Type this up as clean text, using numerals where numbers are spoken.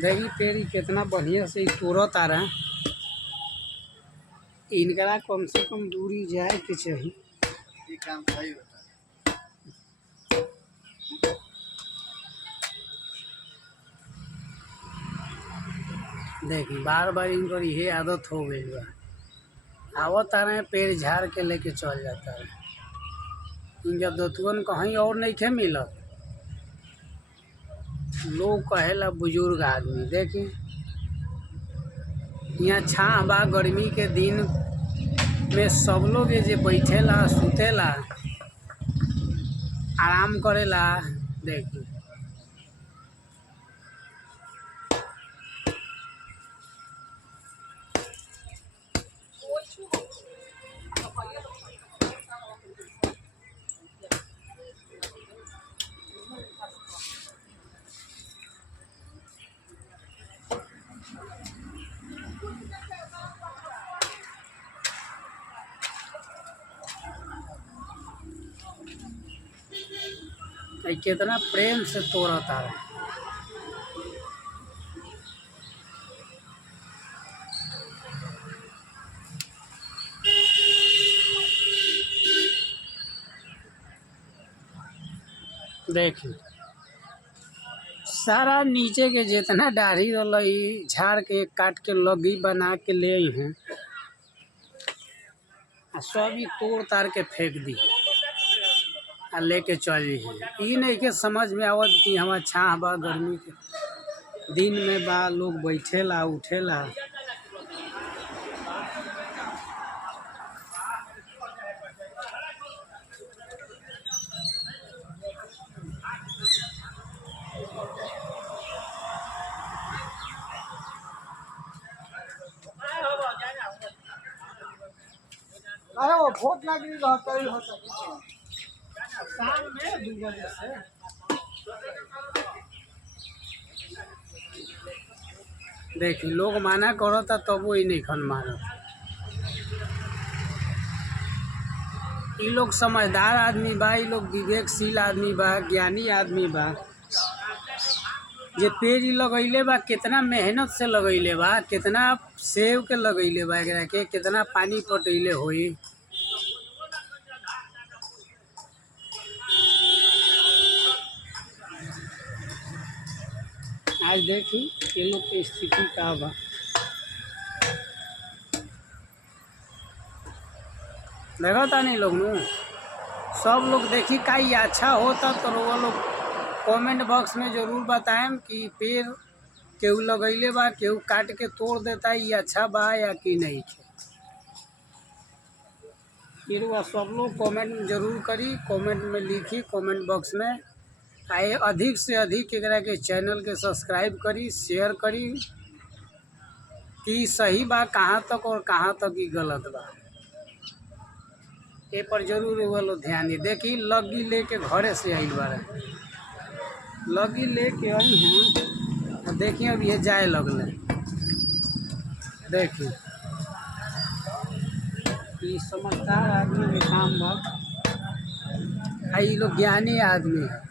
देखी पेड़ इ कितना बढ़िया से तोड़त आ रहा है। इनकरा कम से कम दूरी जाए के चाहिए। ये काम सही होता है। देखी बार बार इनकर ये आदत हो गई बा। आवत आ रहे हैं पेड़ झाड़ के लेके चल जाता है। इनका दोतवन कहीं और नहीं खे मिलत। लोग कहेला बुजुर्ग आदमी देखी यहाँ छाँ बा। गर्मी के दिन में सब लोग ये जे बैठेला सुतेला आराम करेला। देखी कितना प्रेम से तोड़त आ रहा है। देखी सारा नीचे के जितना डाढ़ी रही झाड़ के काट के लगी बना के ले आई हैं सब ही तोड़ तार के फेंक दी आ लेके चली हैं। ये नहीं के समझ में आवत कि हमार छाँ बा गर्मी के दिन में बा लोग बैठेला उठेला। अरे वो भोट लगी रहता ही हो सके शाम में 2 बजे से देखी लोग माना करता तब वो ही नहीं खन मानत। ये लोग समझदार आदमी बा। ये लोग विवेकशील आदमी बा ज्ञानी आदमी बा। जे पेड़ लगैले बा कितना मेहनत से लगैले बा कितना सेव के लगैले बा एकरा के कितना पानी पटैले होई। आज देखी ये लोग की स्थिति का बा। देखो तानी लोग नु सब लोग देखी का ये अच्छा होता तो वो लोग कमेंट बॉक्स में जरूर बताएं कि पेड़ केहू लगैले बा केहू काट के तोड़ देता ये अच्छा बा या कि नहीं। ये सब लोग कमेंट जरूर करी कमेंट में लिखी कमेंट बॉक्स में। आए अधिक से अधिक एकरा के चैनल के सब्सक्राइब करी शेयर करी कि सही बा कहाँ तक और कहाँ तक ही गलत बा। ए पर जरूर वो लोग ध्यान दी। देखी लगी लेके घरे से आई बार लगी लेके आई हैं। देखिए अब ये जाए लगले। देखी ये समझदार आदमी के काम बा। ये लोग ज्ञानी आदमी है।